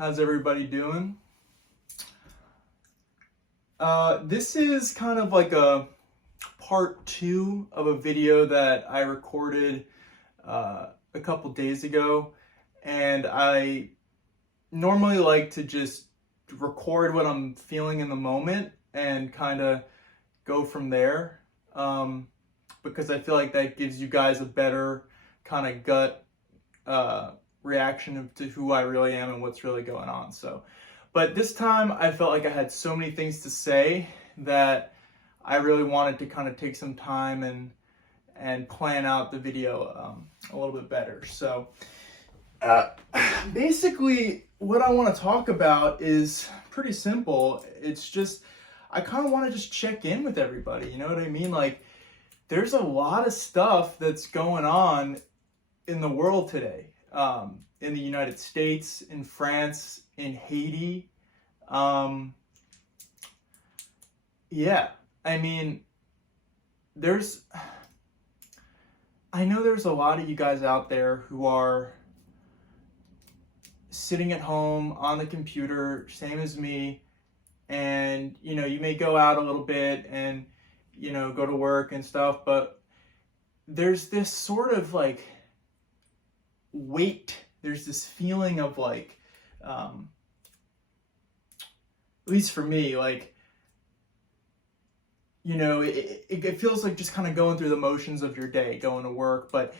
How's everybody doing? This is kind of like a part two of a video that I recorded a couple days ago, and I normally like to just record what I'm feeling in the moment and kind of go from there, because I feel like that gives you guys a better kind of gut reaction to who I really am and what's really going on. But this time I felt like I had so many things to say that I really wanted to kind of take some time and plan out the video a little bit better. So basically what I want to talk about is pretty simple. It's just, I kind of want to just check in with everybody. You know what I mean? Like, there's a lot of stuff that's going on in the world today. In the United States, in France, in Haiti. Yeah, I mean, I know there's a lot of you guys out there who are sitting at home on the computer, same as me, and, you may go out a little bit and, go to work and stuff, but there's this sort of like weight. There's this feeling of like, at least for me, like, it feels like just kind of going through the motions of your day, going to work, but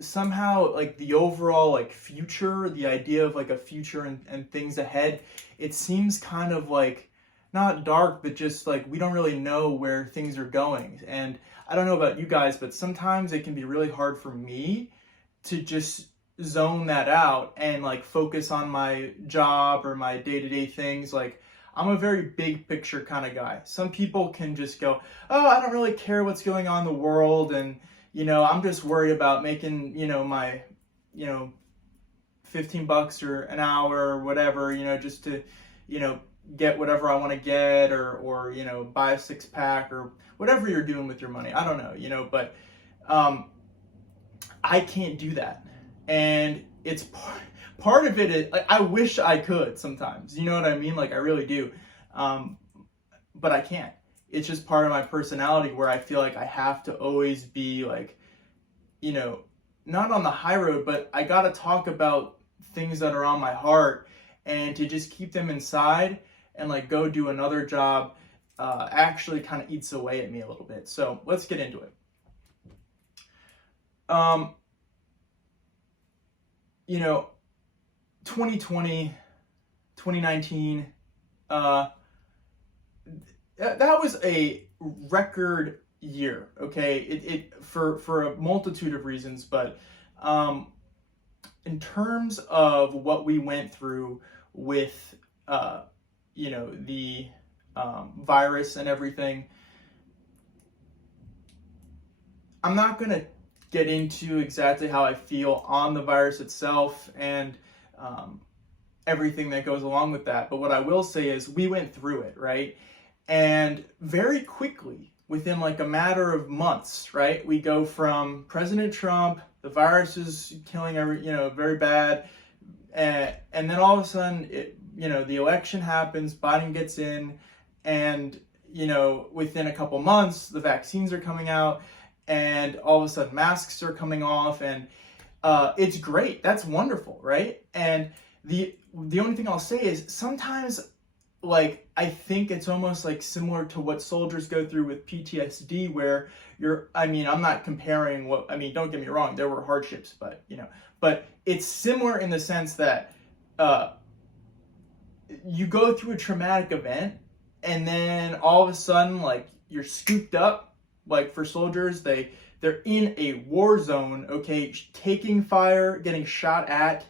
somehow like the overall like future, the idea of like a future and things ahead, it seems kind of like not dark, but just like we don't really know where things are going. And I don't know about you guys, but sometimes it can be really hard for me to just zone that out and like focus on my job or my day-to-day things. Like, I'm a very big picture kind of guy. Some people can just go, oh, I don't really care what's going on in the world, and I'm just worried about making my $15 or an hour or whatever, just to get whatever I want to get, or buy a 6-pack or whatever you're doing with your money. I don't know, but I can't do that. And it's part of it is, like, I wish I could sometimes, you know what I mean? Like, I really do. But I can't. It's just part of my personality where I feel like I have to always be like, not on the high road, but I got to talk about things that are on my heart, and to just keep them inside and like go do another job actually kind of eats away at me a little bit. So let's get into it. 2020, 2019, that was a record year, okay? It for a multitude of reasons, but in terms of what we went through with the virus and everything, I'm not gonna get into exactly how I feel on the virus itself and everything that goes along with that. But what I will say is we went through it, right? And very quickly, within like a matter of months, right? We go from President Trump, the virus is killing very bad. And then all of a sudden, the election happens, Biden gets in, and, within a couple months, the vaccines are coming out, and all of a sudden masks are coming off, and it's great. That's wonderful, right? And the only thing I'll say is sometimes, like, I think it's almost like similar to what soldiers go through with PTSD, where I'm not comparing don't get me wrong, there were hardships, but it's similar in the sense that you go through a traumatic event, and then all of a sudden, like, you're scooped up. Like, for soldiers, they're in a war zone, okay, taking fire, getting shot at,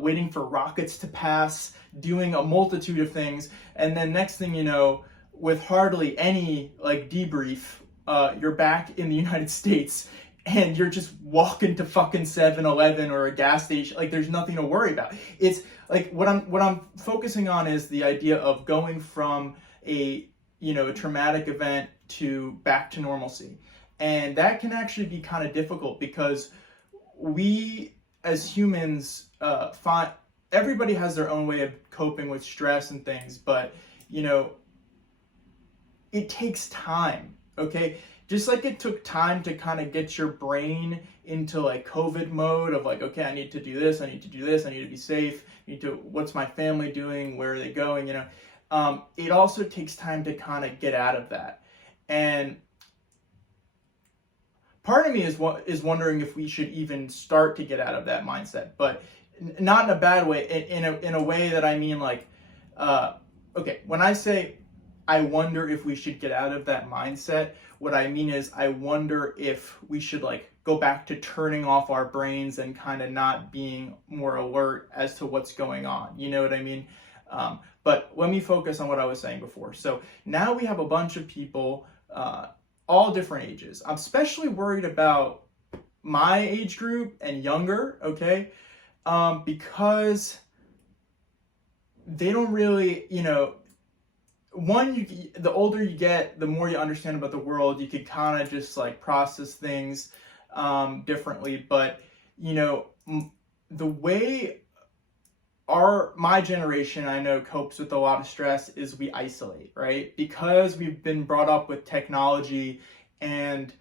waiting for rockets to pass, doing a multitude of things, and then next thing you know, with hardly any like debrief, you're back in the United States, and you're just walking to fucking 7-Eleven or a gas station. Like, there's nothing to worry about. It's like what I'm focusing on is the idea of going from a traumatic event to back to normalcy. And that can actually be kind of difficult because we as humans everybody has their own way of coping with stress and things, but you know, it takes time, okay? Just like it took time to kind of get your brain into like COVID mode of like, okay, I need to do this, I need to do this, I need to be safe, I need to, what's my family doing, where are they going, you know? It also takes time to kind of get out of that. And part of me is wondering if we should even start to get out of that mindset, but not in a bad way, in a way that I mean like, okay, when I say I wonder if we should get out of that mindset, what I mean is I wonder if we should like go back to turning off our brains and kind of not being more alert as to what's going on. You know what I mean? But let me focus on what I was saying before. So now we have a bunch of people, all different ages. I'm especially worried about my age group and younger, okay? Because they don't really, you know, the older you get, the more you understand about the world. You could kind of just like process things differently. But you know, the way my generation, I know, copes with a lot of stress is we isolate, right? Because we've been brought up with technology and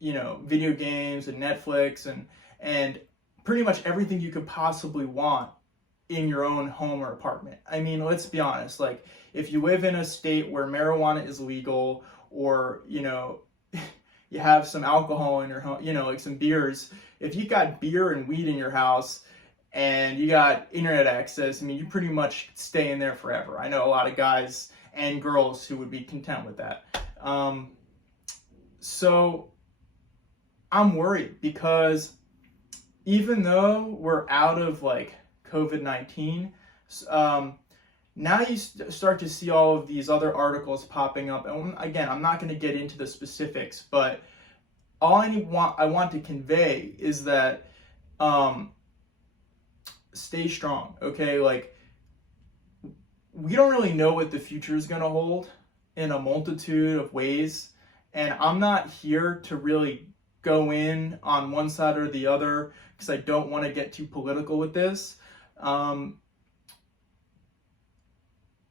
you know, video games and Netflix and pretty much everything you could possibly want in your own home or apartment. I mean, let's be honest, like if you live in a state where marijuana is legal, or you know, you have some alcohol in your home, you know, like some beers, if you got beer and weed in your house and you got internet access, I mean, you pretty much stay in there forever. I know a lot of guys and girls who would be content with that. So I'm worried because even though we're out of like COVID-19, now you start to see all of these other articles popping up. And again, I'm not going to get into the specifics, but all I want to convey is that stay strong, okay? Like, we don't really know what the future is going to hold in a multitude of ways. And I'm not here to really go in on one side or the other because I don't want to get too political with this.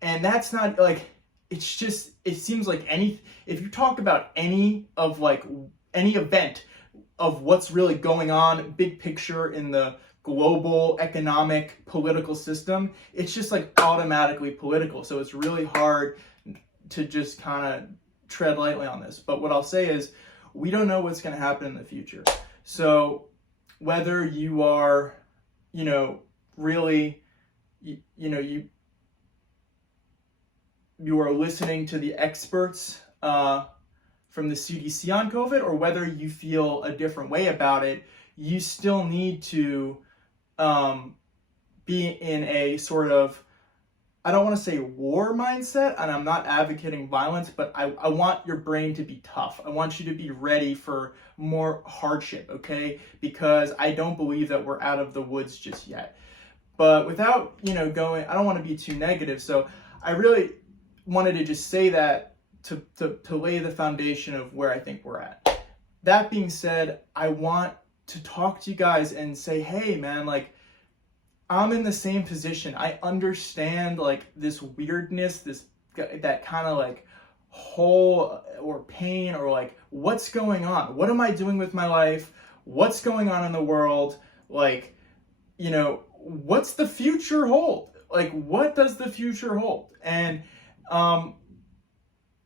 And that's not like, it's just, it seems like if you talk about any event of what's really going on, big picture in the global economic political system, it's just like automatically political. So it's really hard to just kind of tread lightly on this. But what I'll say is, we don't know what's going to happen in the future. So whether you are, you know, really, you are listening to the experts from the CDC on COVID, or whether you feel a different way about it, you still need to be in a sort of, I don't want to say war mindset, and I'm not advocating violence, but I want your brain to be tough. I want you to be ready for more hardship, okay? Because I don't believe that we're out of the woods just yet. But without, you know, I don't want to be too negative, so I really wanted to just say that to lay the foundation of where I think we're at. That being said, I want to talk to you guys and say, hey man, like, I'm in the same position. I understand like this weirdness, that kind of like hole or pain, or like what's going on? What am I doing with my life? What's going on in the world? Like, you know, what's the future hold? Like, what does the future hold? And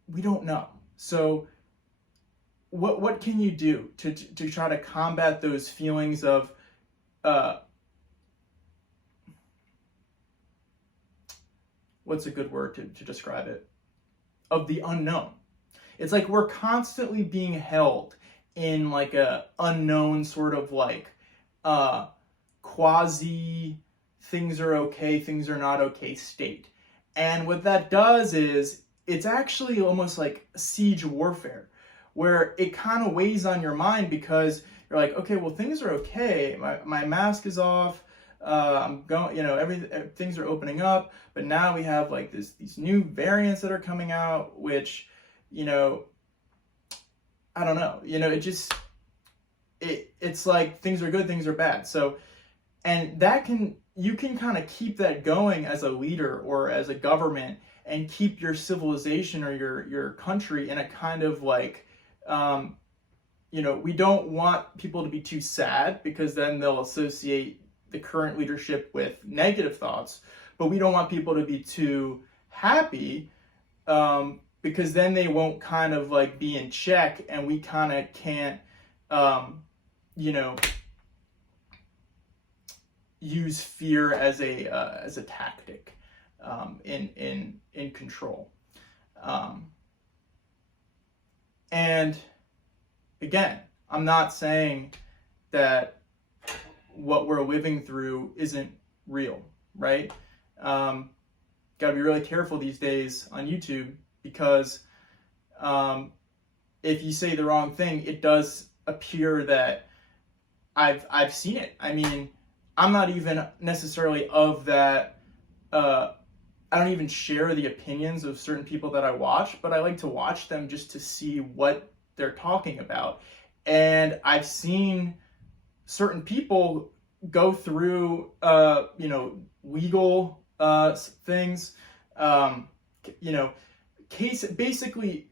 we don't know. So what can you do to try to combat those feelings of what's a good word to describe it? Of the unknown. It's like we're constantly being held in like a unknown sort of like quasi things are okay, things are not okay state. And what that does is it's actually almost like siege warfare, where it kind of weighs on your mind because you're like, okay, well, things are okay. My mask is off. I'm going, you know, things are opening up, but now we have like these new variants that are coming out, which, you know, I don't know, you know, it's like things are good, things are bad. So, and that can you can kind of keep that going as a leader or as a government and keep your civilization or your country in a kind of like, we don't want people to be too sad, because then they'll associate the current leadership with negative thoughts. But we don't want people to be too happy, because then they won't kind of like be in check, and we kind of can't, use fear as a tactic in control. And again, I'm not saying that what we're living through isn't real, right? Got to be really careful these days on YouTube, because if you say the wrong thing, it does appear that I've seen it. I mean, I'm not even necessarily of that. I don't even share the opinions of certain people that I watch, but I like to watch them just to see what they're talking about. And I've seen certain people go through, legal things, basically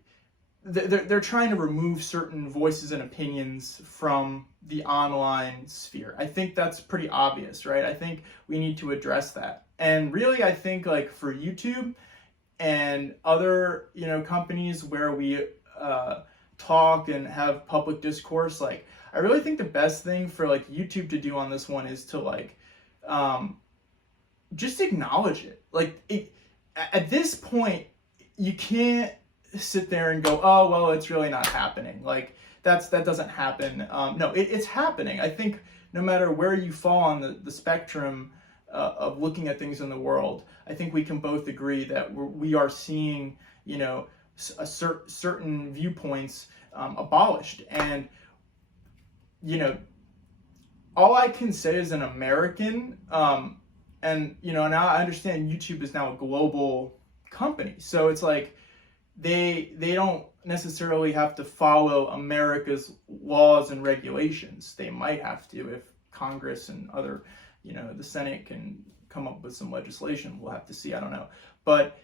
they're trying to remove certain voices and opinions from the online sphere. I think that's pretty obvious, right? I think we need to address that. And really, I think like for YouTube and other, companies where we talk and have public discourse, like I really think the best thing for like YouTube to do on this one is to like just acknowledge it. Like at this point, you can't sit there and go, oh well, it's really not happening. Like that doesn't happen. No, it's happening. I think no matter where you fall on the spectrum of looking at things in the world, I think we can both agree that we are seeing, certain viewpoints abolished. And all I can say as an American, and now I understand YouTube is now a global company, so it's like they don't necessarily have to follow America's laws and regulations. They might have to if Congress and other, the Senate can come up with some legislation. We'll have to see. I don't know, but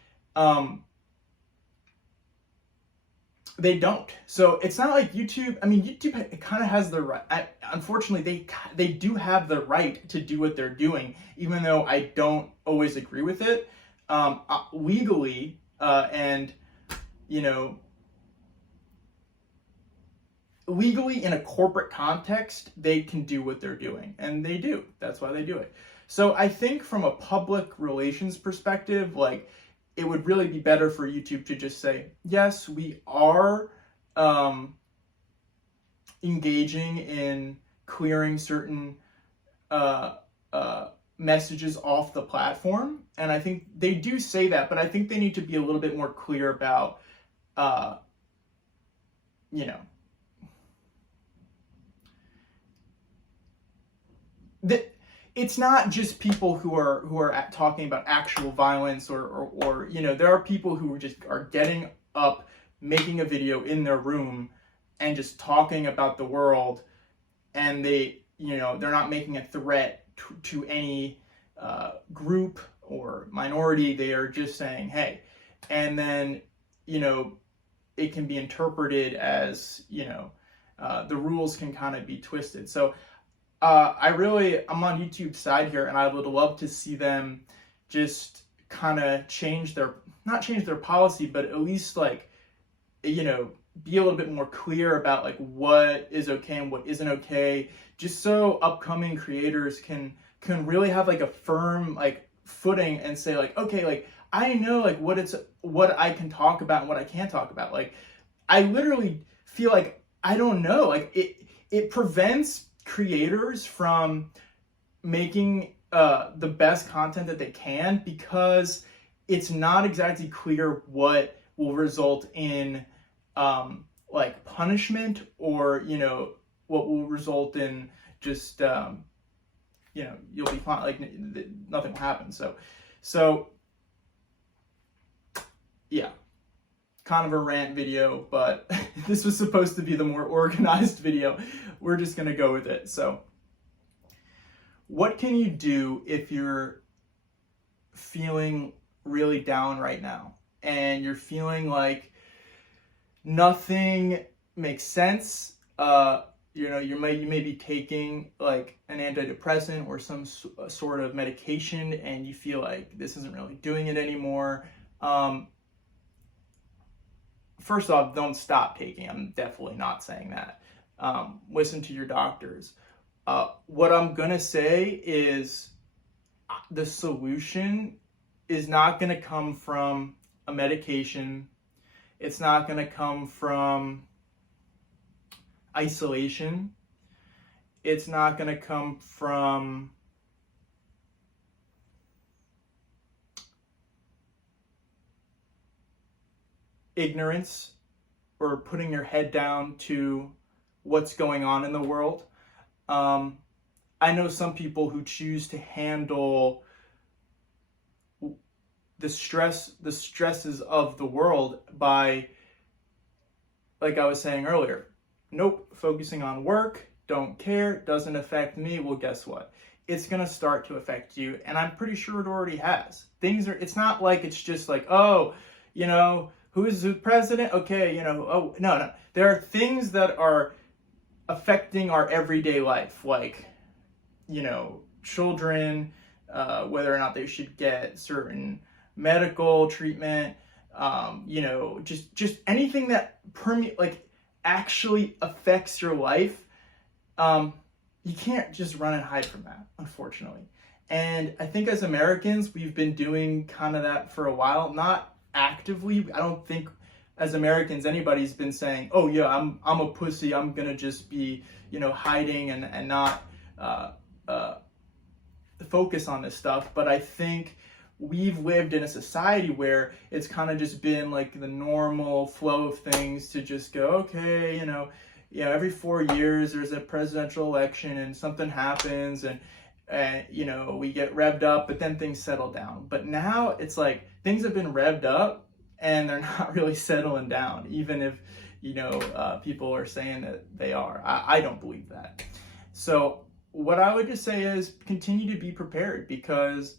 they don't. So it's not like YouTube. I mean, YouTube, it kind of has the right. Unfortunately, they do have the right to do what they're doing, even though I don't always agree with it legally, and legally in a corporate context, they can do what they're doing, and they do. That's why they do it. So I think from a public relations perspective, like it would really be better for YouTube to just say, yes, we are engaging in clearing certain messages off the platform. And I think they do say that, but I think they need to be a little bit more clear about, it's not just people who are talking about actual violence or there are people who are getting up, making a video in their room and just talking about the world, and they're not making a threat to any group or minority. They are just saying, hey, and then it can be interpreted as the rules can kind of be twisted. So I'm on YouTube's side here, and I would love to see them just kind of not change their policy, but at least be a little bit more clear about like what is okay and what isn't okay, just so upcoming creators can really have like a firm like footing and say like, okay, like I know like what I can talk about and what I can't talk about. Like I literally feel like I don't know, like it prevents creators from making the best content that they can, because it's not exactly clear what will result in like punishment, or what will result in just you'll be fine, like nothing will happen. So yeah, kind of a rant video, but this was supposed to be the more organized video. We're just gonna go with it. So what can you do if you're feeling really down right now and you're feeling like nothing makes sense? You may be taking like an antidepressant or some sort of medication, and you feel like this isn't really doing it anymore. First off, don't stop taking. I'm definitely not saying that. Listen to your doctors. What I'm gonna say is the solution is not gonna come from a medication. It's not gonna come from isolation. It's not gonna come from ignorance or putting your head down to what's going on in the world. I know some people who choose to handle the stresses of the world by, like I was saying earlier, nope, focusing on work, don't care, doesn't affect me. Well, guess what? It's going to start to affect you, and I'm pretty sure it already has. It's not like it's just like, oh, who's the president? Okay, oh, no. There are things that are affecting our everyday life, like, children, whether or not they should get certain medical treatment, just anything that actually affects your life. You can't just run and hide from that, unfortunately. And I think as Americans, we've been doing kind of that for a while, not actively. I don't think as Americans anybody's been saying, oh yeah, I'm a pussy, I'm gonna just be hiding and not focus on this stuff. But I think we've lived in a society where it's kind of just been like the normal flow of things to just go, okay, every 4 years there's a presidential election and something happens, and we get revved up, but then things settle down. But now it's like things have been revved up and they're not really settling down, even if people are saying that they are. I don't believe that. So what I would just say is continue to be prepared, because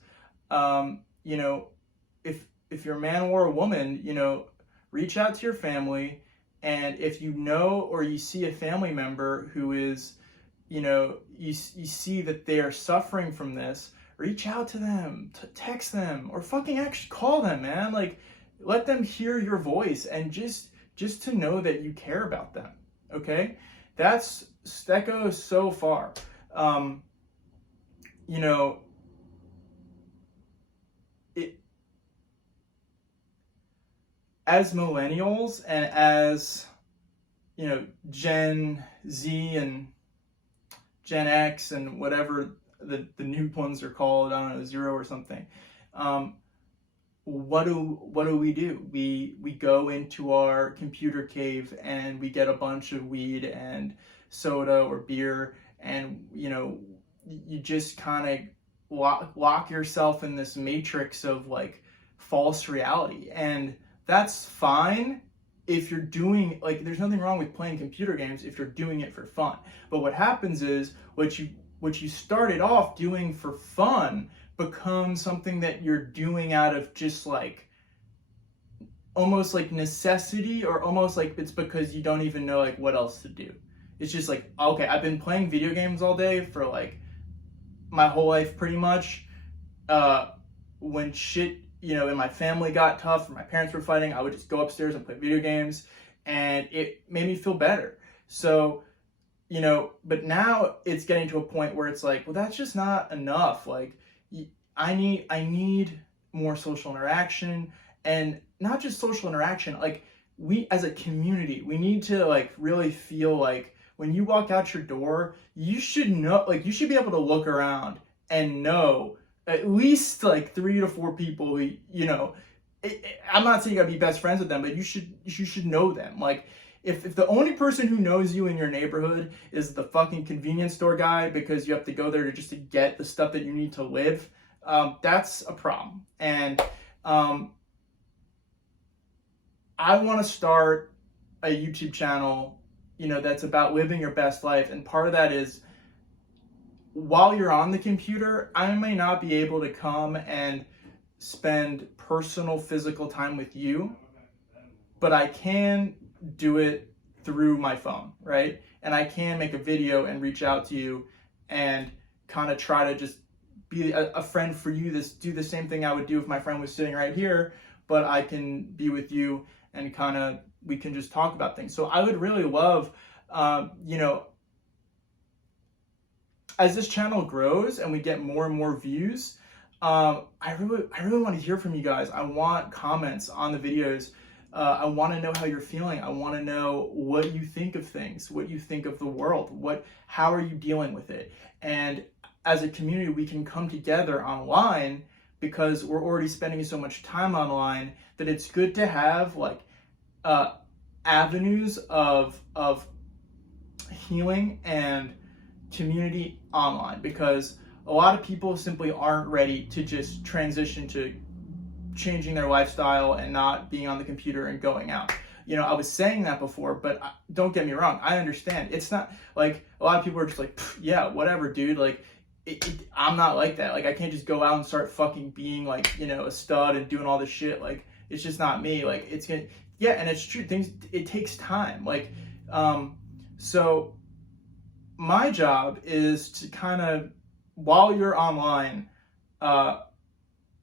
if you're a man or a woman, reach out to your family. And if or you see a family member who is, you see that they are suffering from this, reach out to them, text them, or fucking actually call them, man. Like, let them hear your voice, and just to know that you care about them. Okay, that goes so far. As millennials and as Gen Z and Gen X and whatever the new ones are called, I don't know, Zero or something. What do we do? We go into our computer cave and we get a bunch of weed and soda or beer, and you just kind of lock yourself in this matrix of like false reality. And that's fine if you're doing, like, there's nothing wrong with playing computer games if you're doing it for fun. But what happens is what you started off doing for fun becomes something that you're doing out of just like almost like necessity, or almost like it's because you don't even know like what else to do. It's just like, okay, I've been playing video games all day for like my whole life pretty much. When shit and my family got tough, and my parents were fighting, I would just go upstairs and play video games, and it made me feel better. So, but now it's getting to a point where it's like, well, that's just not enough. Like, I need more social interaction, and not just social interaction. Like, we as a community, we need to like really feel like when you walk out your door, you should know, like, you should be able to look around and know at least like 3 to 4 people who, I'm not saying you gotta be best friends with them, but you should know them. Like, if the only person who knows you in your neighborhood is the fucking convenience store guy because you have to go there to get the stuff that you need to live, that's a problem. And I want to start a YouTube channel, that's about living your best life, and part of that is while you're on the computer, I may not be able to come and spend personal physical time with you, but I can do it through my phone, right? And I can make a video and reach out to you and kind of try to just be a friend for you, do the same thing I would do if my friend was sitting right here, but I can be with you and kind of, we can just talk about things. So I would really love, you know, as this channel grows and we get more and more views, I really want to hear from you guys. I want comments on the videos. I want to know how you're feeling. I want to know what you think of things, what you think of the world, how are you dealing with it? And as a community, we can come together online because we're already spending so much time online that it's good to have like avenues of healing and community online, because a lot of people simply aren't ready to just transition to changing their lifestyle and not being on the computer and going out. You know, I was saying that before, but don't get me wrong, I understand. It's not like a lot of people are just like, yeah, whatever, dude. Like, I'm not like that. Like, I can't just go out and start fucking being like, you know, a stud and doing all this shit. Like, it's just not me. Like, it's gonna, yeah, and it's true. It takes time. Like, so my job is to kind of, while you're online,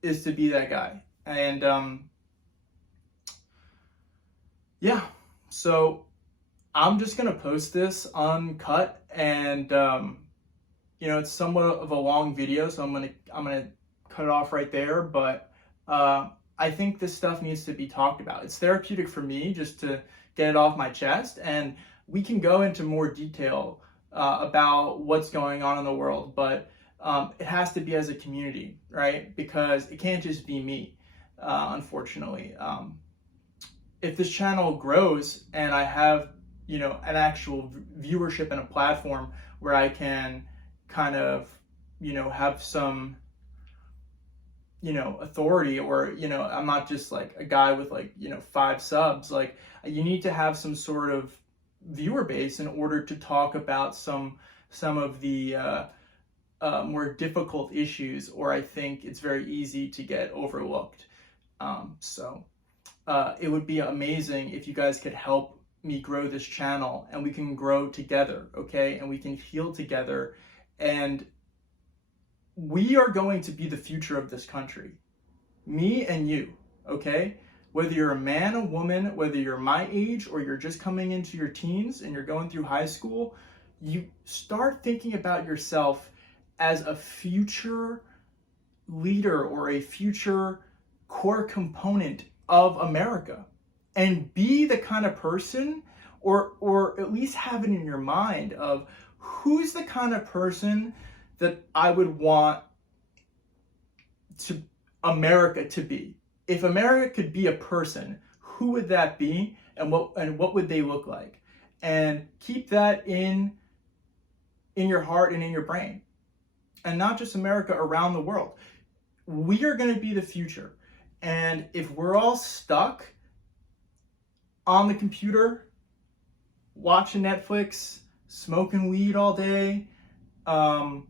is to be that guy. And yeah, so I'm just gonna post this uncut, and you know, it's somewhat of a long video, so I'm gonna cut it off right there. But I think this stuff needs to be talked about. It's therapeutic for me just to get it off my chest, and we can go into more detail about what's going on in the world, but it has to be as a community, right? Because it can't just be me, unfortunately. If this channel grows and I have, you know, an actual viewership and a platform where I can kind of, you know, have some, you know, authority, or, you know, I'm not just like a guy with like, you know, 5 subs. Like, you need to have some sort of viewer base in order to talk about some of the more difficult issues, or I think it's very easy to get overlooked. So it would be amazing if you guys could help me grow this channel, and we can grow together, okay? And we can heal together, and we are going to be the future of this country. Me and you, okay? Whether you're a man, a woman, whether you're my age or you're just coming into your teens and you're going through high school, you start thinking about yourself as a future leader or a future core component of America, and be the kind of person, or at least have it in your mind of who's the kind of person that I would want to America to be. If America could be a person, who would that be, and what would they look like? And keep that in your heart and in your brain. And not just America, around the world. We are going to be the future. And if we're all stuck on the computer, watching Netflix, smoking weed all day, not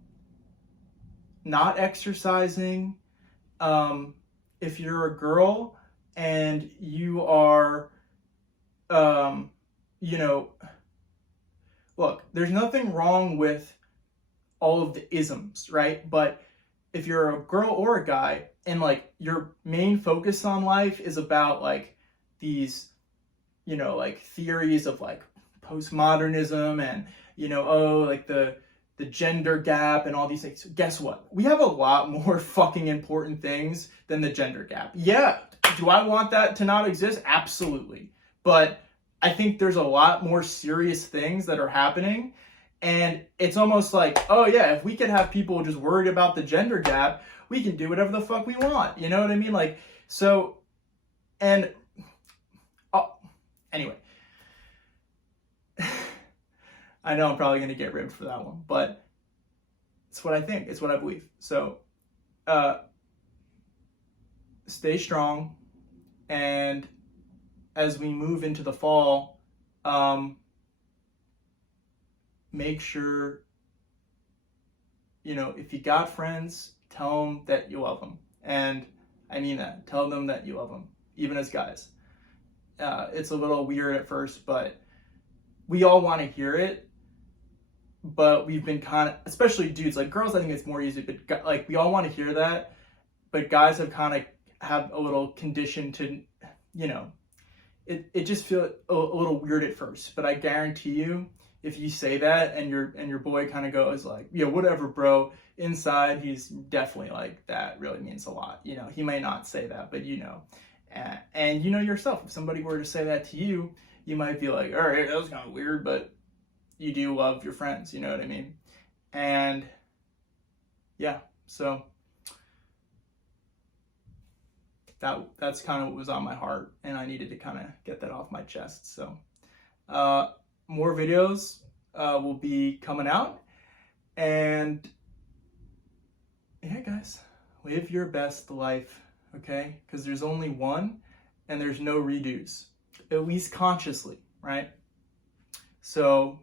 exercising, if you're a girl and you are, you know, look, there's nothing wrong with all of the isms, right? But if you're a girl or a guy and like your main focus on life is about like these, you know, like theories of like postmodernism and, you know, oh, like the gender gap and all these things, guess what? We have a lot more fucking important things than the gender gap. Yeah, do I want that to not exist? Absolutely. But I think there's a lot more serious things that are happening. And it's almost like, oh yeah, if we could have people just worried about the gender gap, we can do whatever the fuck we want. You know what I mean? Like, so, and, oh, anyway. I know I'm probably going to get ribbed for that one, but it's what I think. It's what I believe. So, stay strong. And as we move into the fall, make sure you know, if you got friends, tell them that you love them. And I mean that. Tell them that you love them, even as guys. It's a little weird at first, but we all want to hear it. But we've been kind of, especially dudes, like girls, I think it's more easy, but like we all want to hear that. But guys have kind of have a little condition to, you know, it just feels a little weird at first. But I guarantee you, if you say that and your boy kind of goes like, yeah, whatever, bro, inside he's definitely like, that really means a lot. You know, he may not say that, but you know, and you know yourself, if somebody were to say that to you, you might be like, all right, that was kind of weird, but you do love your friends, you know what I mean? And yeah, so that's kind of what was on my heart, and I needed to kind of get that off my chest. So more videos will be coming out, and yeah, guys, live your best life, okay? Because there's only one, and there's no redos, at least consciously, right? So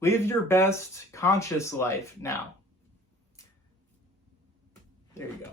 live your best conscious life now. There you go.